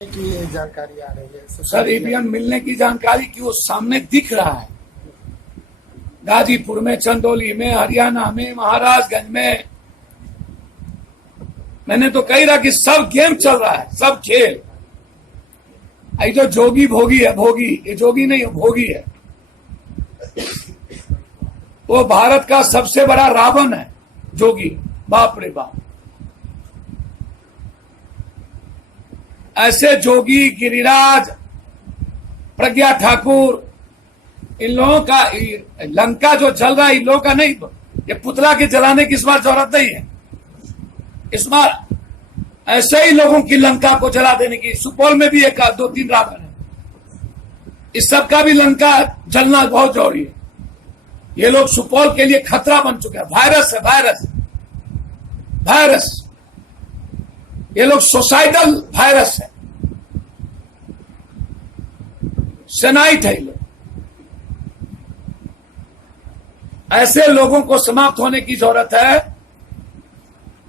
की जानकारी आ रही है सर, ईवीएम मिलने की जानकारी की वो सामने दिख रहा है। गाजीपुर में, चंदौली में, हरियाणा में, महाराजगंज में। मैंने तो कही रहा कि सब गेम चल रहा है, सब खेल। ये जो जोगी भोगी है, भोगी, ये जोगी नहीं है, भोगी है। वो भारत का सबसे बड़ा रावण है, जोगी। बाप रे बाप। ऐसे जोगी, गिरिराज, प्रज्ञा ठाकुर, इन लोगों का लंका जो चल रहा है, इन लोगों का नहीं। ये पुतला के जलाने की इस बार जरूरत नहीं है। इस बार ऐसे ही लोगों की लंका को जला देने की। सुपौल में भी एक दो तीन रावण है। इस सब का भी लंका जलना बहुत जरूरी है। ये लोग सुपौल के लिए खतरा बन चुके हैं। वायरस है, वायरस, वायरस। ये लोग सोसाइटल वायरस है, सेनाइट है ये लोग। ऐसे लोगों को समाप्त होने की जरूरत है।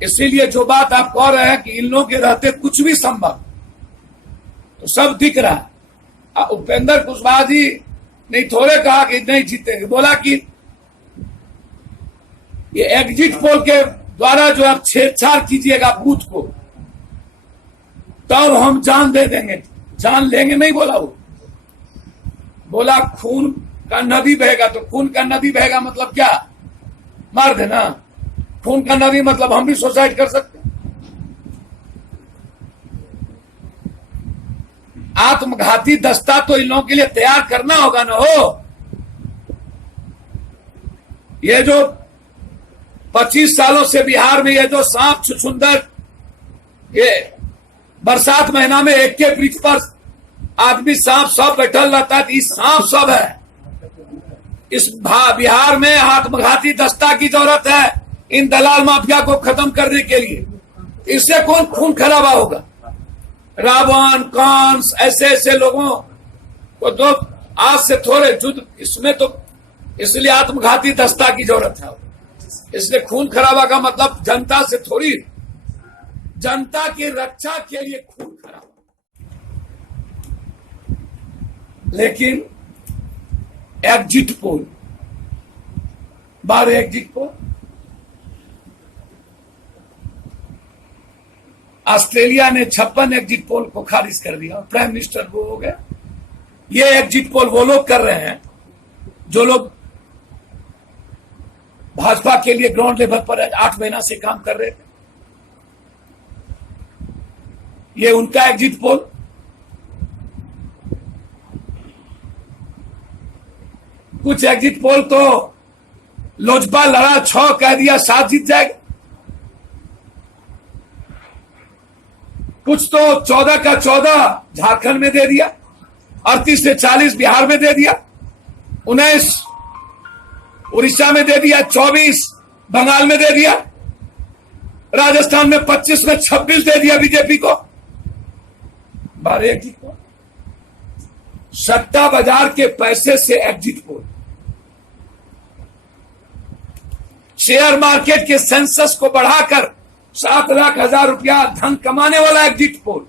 इसीलिए जो बात आप कह रहे हैं कि इन लोगों के रहते कुछ भी संभव, तो सब दिख रहा है। उपेंद्र कुशवाहा जी ने थोड़े कहा कि नहीं जीतेंगे, बोला कि ये एग्जिट पोल के द्वारा जो आप छेड़छाड़ कीजिएगा बूथ को, तब हम जान दे देंगे। जान लेंगे नहीं बोला वो, बोला खून का नदी बहेगा। तो खून का नदी बहेगा मतलब क्या? मार देना। खून का नदी मतलब हम भी सुसाइड कर सकते हैं। आत्मघाती दस्ता तो इन लोगों के लिए तैयार करना होगा ना। हो ये जो 25 सालों से बिहार में ये जो सांप छुछुंदर, ये बरसात महीना में एक के वृक्ष पर आदमी सांप सब बैठल रहता है। इस सांप सब है। इस बिहार में आत्मघाती दस्ता की जरूरत है इन दलाल माफिया को खत्म करने के लिए। इससे कौन खून खराबा होगा? रावण, कंस, ऐसे ऐसे लोगों को तो आज से थोड़े युद्ध इसमें तो, इसलिए आत्मघाती दस्ता की जरूरत है। इसलिए खून खराबा का मतलब जनता से थोड़ी, जनता की रक्षा के लिए खून खराबा। लेकिन exit poll, 12 exit poll, Australia ने 56 एग्जिट पोल को खारिज कर दिया। प्राइम मिनिस्टर वो हो गए। ये एग्जिट पोल वो लोग कर रहे हैं जो लोग भाजपा के लिए ग्राउंड लेवल पर 8 महीना से काम कर रहे थे। ये उनका एग्जिट पोल। कुछ एग्जिट पोल तो लोजपा लड़ा 6 कह दिया 7 जीत जाएगा। कुछ तो 14 का 14 झारखंड में दे दिया, 38 से 40 बिहार में दे दिया, 19 उड़ीसा में दे दिया, 24 बंगाल में दे दिया, राजस्थान में 25 में 26 दे दिया बीजेपी को। 12 एग्जिट पोल, सट्टा बाजार के पैसे से एग्जिट पोल, शेयर मार्केट के सेंसस को बढ़ाकर 7,00,000 रुपया धन कमाने वाला एग्जिट पोल,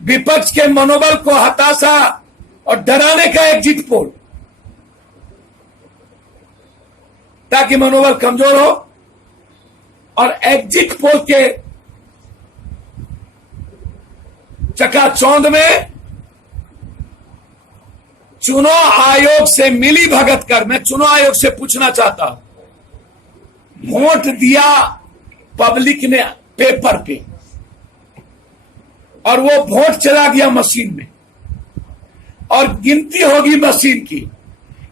विपक्ष के मनोबल को हताशा और डराने का एग्जिट पोल, ताकि मनोबल कमजोर हो। और एग्जिट पोल के चकाचौंध में चुनाव आयोग से मिली भगत कर, मैं चुनाव आयोग से पूछना चाहता हूं, वोट दिया पब्लिक ने पेपर पे और वो वोट चला गया मशीन में और गिनती होगी मशीन की।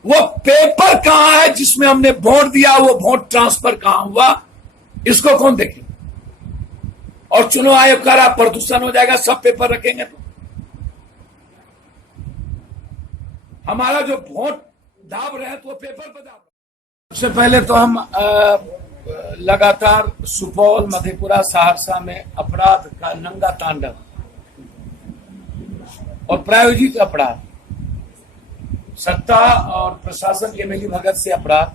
वो पेपर कहां है जिसमें हमने वोट दिया, वो वोट ट्रांसफर कहां हुआ, इसको कौन देखे? और चुनाव आयोग का रहा प्रदूषण हो जाएगा, सब पेपर रखेंगे तो हमारा जो वोट दाब रहे हैं तो वो पेपर पर दाब। सबसे पहले तो हम लगातार सुपौल, मधेपुरा, सहरसा में अपराध का नंगा तांडव और प्रायोजित अपराध, सत्ता और प्रशासन के मिलीभगत से अपराध।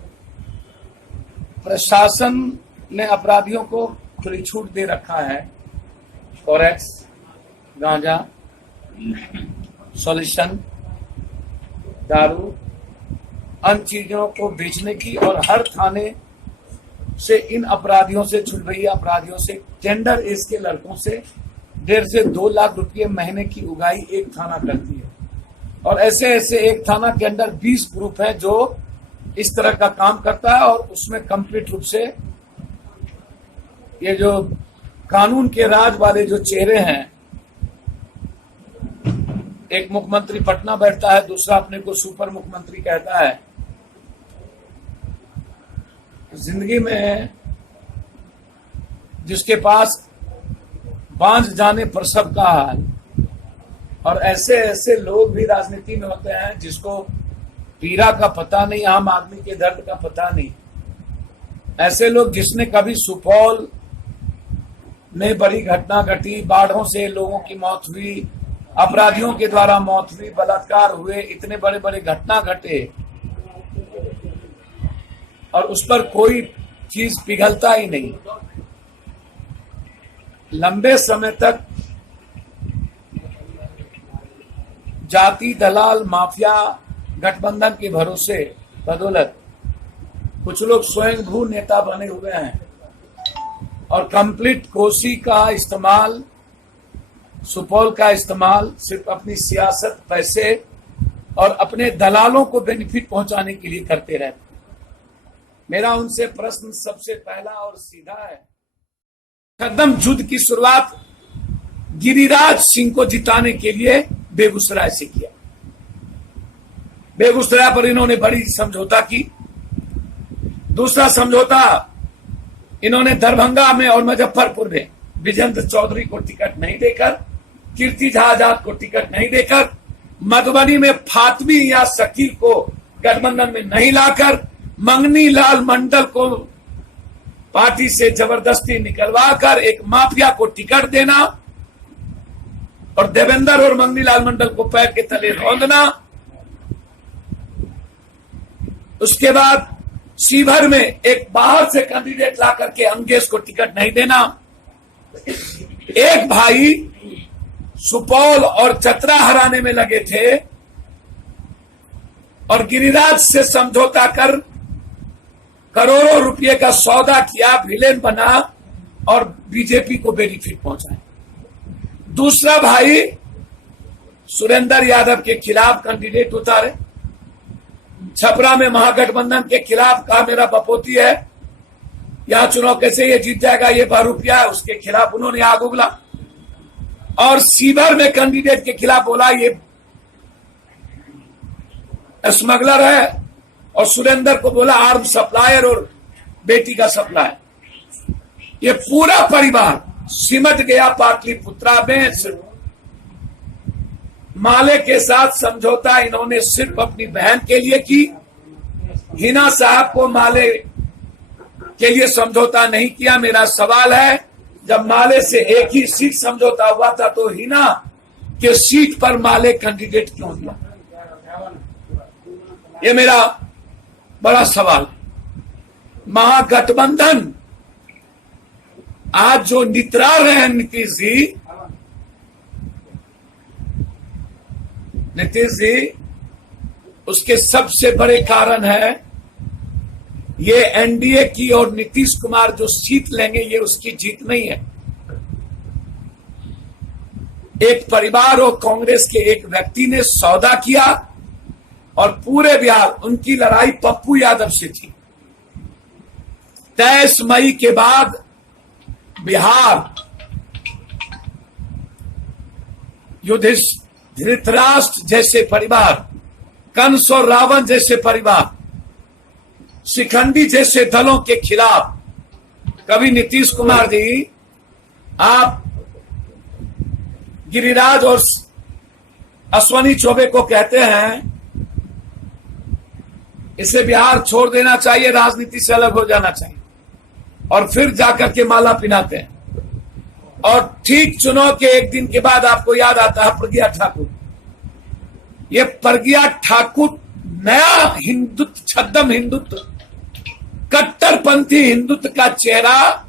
प्रशासन ने अपराधियों को खुली छूट दे रखा है, फॉरेक्स, गांजा, सॉल्यूशन, दारू, अन्य चीजों को बेचने की, और हर थाने से इन अपराधियों से, छुलभैया अपराधियों से, टेंडर एज के लड़कों से 1.5 से 2 लाख रुपए महीने की उगाही एक थाना करती है। और ऐसे ऐसे एक थाना के अंदर 20 ग्रुप है जो इस तरह का काम करता है, और उसमें कंप्लीट रूप से ये जो कानून के राज वाले जो चेहरे हैं, एक मुख्यमंत्री पटना बैठता है, दूसरा अपने को सुपर मुख्यमंत्री कहता है। जिंदगी में जिसके पास बांझ जाने पर सबका हाल, और ऐसे ऐसे लोग भी राजनीति में होते हैं जिसको पीड़ा का पता नहीं, आम आदमी के दर्द का पता नहीं। ऐसे लोग जिसने कभी सुपौल में बड़ी घटना घटी, बाढ़ों से लोगों की मौत हुई, अपराधियों के द्वारा मौत हुई, बलात्कार हुए, इतने बड़े बड़े घटना घटे, और उस पर कोई चीज पिघलता ही नहीं। लंबे समय तक जाति, दलाल, माफिया, गठबंधन के भरोसे बदौलत कुछ लोग स्वयंभू नेता बने हुए हैं, और कंप्लीट कोसी का इस्तेमाल, सुपौल का इस्तेमाल सिर्फ अपनी सियासत, पैसे और अपने दलालों को बेनिफिट पहुंचाने के लिए करते रहते। मेरा उनसे प्रश्न सबसे पहला और सीधा है, कदम युद्ध की शुरुआत गिरिराज सिंह को जिताने के लिए बेगूसराय से किया। बेगूसराय पर इन्होंने बड़ी समझौता की। दूसरा समझौता इन्होंने दरभंगा में और मुजफ्फरपुर में विजेंद्र चौधरी को टिकट नहीं देकर, कीर्ति झा आजाद को टिकट नहीं देकर, मधुबनी में फातमी या शकील को गठबंधन में नहीं लाकर, मंगनी लाल मंडल को पार्टी से जबरदस्ती निकलवाकर एक माफिया को टिकट देना, और देवेंद्र और मंगनी लाल मंडल को पैर के तले रौंदना। उसके बाद शिवहर में एक बाहर से कैंडिडेट ला करके अंगेश को टिकट नहीं देना। एक भाई सुपौल और चतरा हराने में लगे थे, और गिरिराज से समझौता कर करोड़ों रुपए का सौदा किया, विलेन बना और बीजेपी को बेनिफिट पहुंचाए। दूसरा भाई सुरेंद्र यादव के खिलाफ कैंडिडेट उतारे, छपरा में महागठबंधन के खिलाफ कहा मेरा बपोती है, यहां चुनाव कैसे ये जीत जाएगा, ये बहरूपिया है, उसके खिलाफ उन्होंने आग उगला। और सीवर में कैंडिडेट के खिलाफ बोला ये स्मगलर है, और सुरेंद्र को बोला आर्म सप्लायर और बेटी का सप्लायर। ये पूरा परिवार सिमट गया पाटलिपुत्रा में। माले के साथ समझौता इन्होंने सिर्फ अपनी बहन के लिए की। हिना साहब को माले के लिए समझौता नहीं किया। मेरा सवाल है, जब माले से एक ही सीट समझौता हुआ था तो हिना के सीट पर माले कैंडिडेट क्यों दिया? ये मेरा बड़ा सवाल। महागठबंधन आज जो नितरा रहे हैं नीतीश जी, उसके सबसे बड़े कारण है ये एनडीए की, और नीतीश कुमार जो सीट लेंगे ये उसकी जीत नहीं है। एक परिवार और कांग्रेस के एक व्यक्ति ने सौदा किया, और पूरे बिहार उनकी लड़ाई पप्पू यादव से थी। 23 मई के बाद बिहार धृतराष्ट्र जैसे परिवार, कंस और रावण जैसे परिवार, शिखंडी जैसे दलों के खिलाफ कभी नीतीश कुमार जी आप गिरिराज और अश्वनी चौबे को कहते हैं इसे बिहार छोड़ देना चाहिए, राजनीति से अलग हो जाना चाहिए, और फिर जाकर के माला पिनाते हैं। और ठीक चुनाव के एक दिन के बाद आपको याद आता है प्रज्ञा ठाकुर। ये प्रज्ञा ठाकुर नया हिंदुत्व, छद्म हिंदुत्व, कट्टरपंथी हिंदुत्व का चेहरा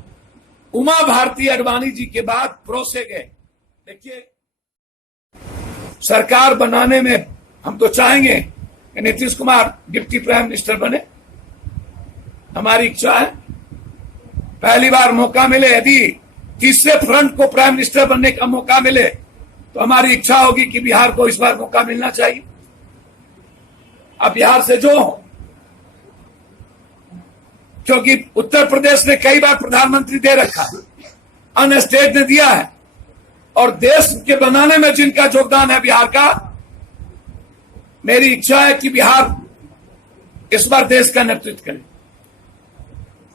उमा भारती अडवाणी जी के बाद परोसे गए। देखिए सरकार बनाने में हम तो चाहेंगे कि Nitish Kumar deputy prime minister बने, हमारी इच्छा है। पहली बार मौका मिले, यदि तीसरे फ्रंट को प्राइम मिनिस्टर बनने का मौका मिले तो हमारी इच्छा होगी कि बिहार को इस बार मौका मिलना चाहिए। अब बिहार से जो हो, क्योंकि उत्तर प्रदेश ने कई बार प्रधानमंत्री दे रखा है, अन्य स्टेट ने दिया है, और देश के बनाने में जिनका योगदान है बिहार का, मेरी इच्छा है कि बिहार इस बार देश का नेतृत्व करे।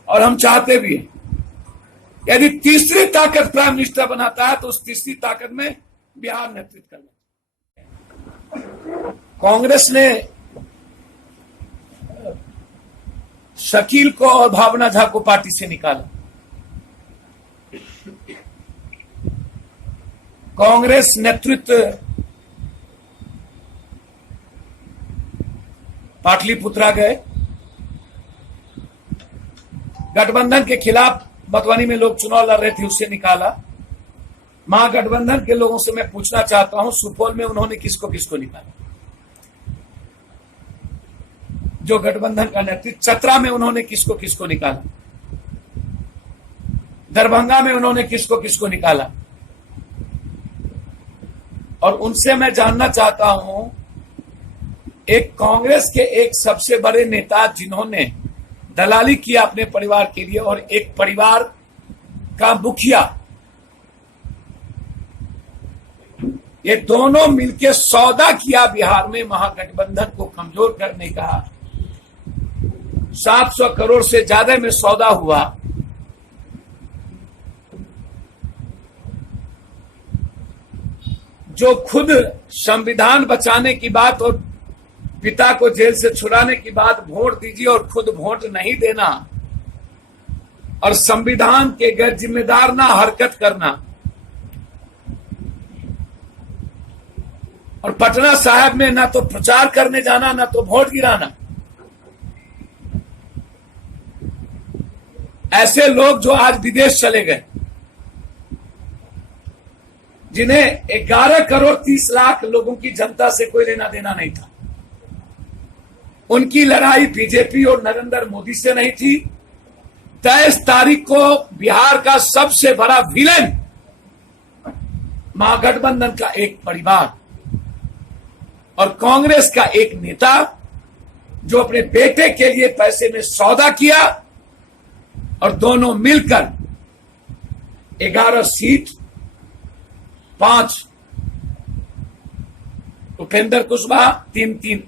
और हम चाहते भी हैं, यदि तीसरी ताकत प्राइम मिनिस्टर बनाता है तो उस तीसरी ताकत में बिहार नेतृत्व करना। कांग्रेस ने शकील को और भावना झा को पार्टी से निकाला। कांग्रेस नेतृत्व पाटलिपुत्रा गए, गठबंधन के खिलाफ मधुबनी में लोग चुनाव लड़ रहे थे, उससे निकाला। महागठबंधन के लोगों से मैं पूछना चाहता हूं, सुपौल में उन्होंने किसको किसको निकाला? जो गठबंधन का नेतृत्व, चतरा में उन्होंने किसको किसको निकाला? दरभंगा में उन्होंने किसको किसको निकाला? और उनसे मैं जानना चाहता हूं, एक कांग्रेस के एक सबसे बड़े नेता जिन्होंने दलाली किया अपने परिवार के लिए, और एक परिवार का मुखिया, ये दोनों मिलकर सौदा किया बिहार में महागठबंधन को कमजोर करने का। 700 करोड़ से ज्यादा में सौदा हुआ। जो खुद संविधान बचाने की बात और पिता को जेल से छुड़ाने की बात, वोट दीजिए और खुद वोट नहीं देना, और संविधान के गैर जिम्मेदार ना हरकत करना, और पटना साहिब में ना तो प्रचार करने जाना ना तो वोट गिराना। ऐसे लोग जो आज विदेश चले गए, जिन्हें 11 करोड़ 30 लाख लोगों की जनता से कोई लेना देना नहीं था, उनकी लड़ाई बीजेपी और नरेंद्र मोदी से नहीं थी। 23 तारीख को बिहार का सबसे बड़ा विलेन महागठबंधन का एक परिवार और कांग्रेस का एक नेता, जो अपने बेटे के लिए पैसे में सौदा किया, और दोनों मिलकर 11 सीट, 5 उपेंद्र कुशवाहा, 3-3